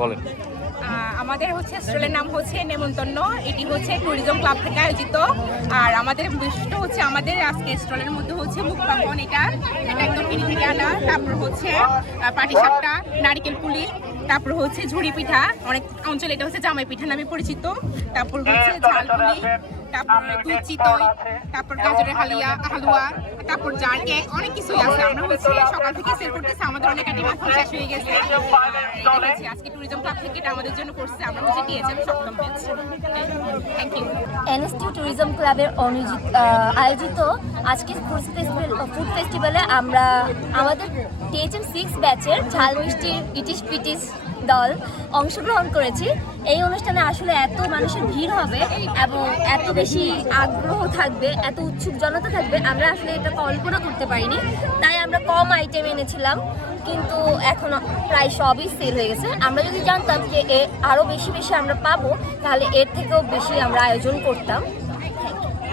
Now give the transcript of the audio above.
বলেন। আমাদের স্টলের নাম হচ্ছে নেমন্তন্ন। এটি ট্যুরিজম ক্লাব থেকে আয়োজিত। আর আমাদের বৈশিষ্ট্য আমাদের আজকে স্টলের মধ্যে মুখ পাপন, এটা একদম কিনি থেকে আনা। তারপর পাটিসাপটা, নারিকেল পুলি, তারপর ঝুড়ি পিঠা, অনেক অঞ্চলে এটা জামাই পিঠা নামে পরিচিত। তারপর ঝালপুলি, তারপর দুধ চিতই, তারপর গাজরের হালুয়া, তারপর জার কেক, অনেক কিছুই আছে। আমরা সকাল থেকে সেল করতেছি, আমাদের অনেক আইটেম এখন শেষ হয়ে গেছে। আজকে ট্যুরিজম ক্লাব থেকে এটা আমাদের জন্য করছে। আমরা টিএচএম সপ্তম ব্যাচ। Thank you. এনএসটি ট্যুরিজম ক্লাবের আয়োজিত আজকে ফুড ফেস্টিভ্যালে আমরা আমাদের টিএচএম 6 ব্যাচের ঝাল মিষ্টির ইটিশ পিটিশ দল অংশগ্রহণ করেছি। এই অনুষ্ঠানে আসলে এত মানুষের ভিড় হবে এবং এত বেশি আগ্রহ থাকবে, এত উৎসুক জনতা থাকবে, আমরা আসলে এটা কল্পনা করতে পারিনি। তাই আমরা কম আইটেম এনেছিলাম, কিন্তু এখন প্রায় সবই সেল হয়ে গেছে। আমরা যদি জানতাম যে আরও বেশি আমরা পাবো, তাহলে এর থেকেও বেশি আমরা আয়োজন করতাম।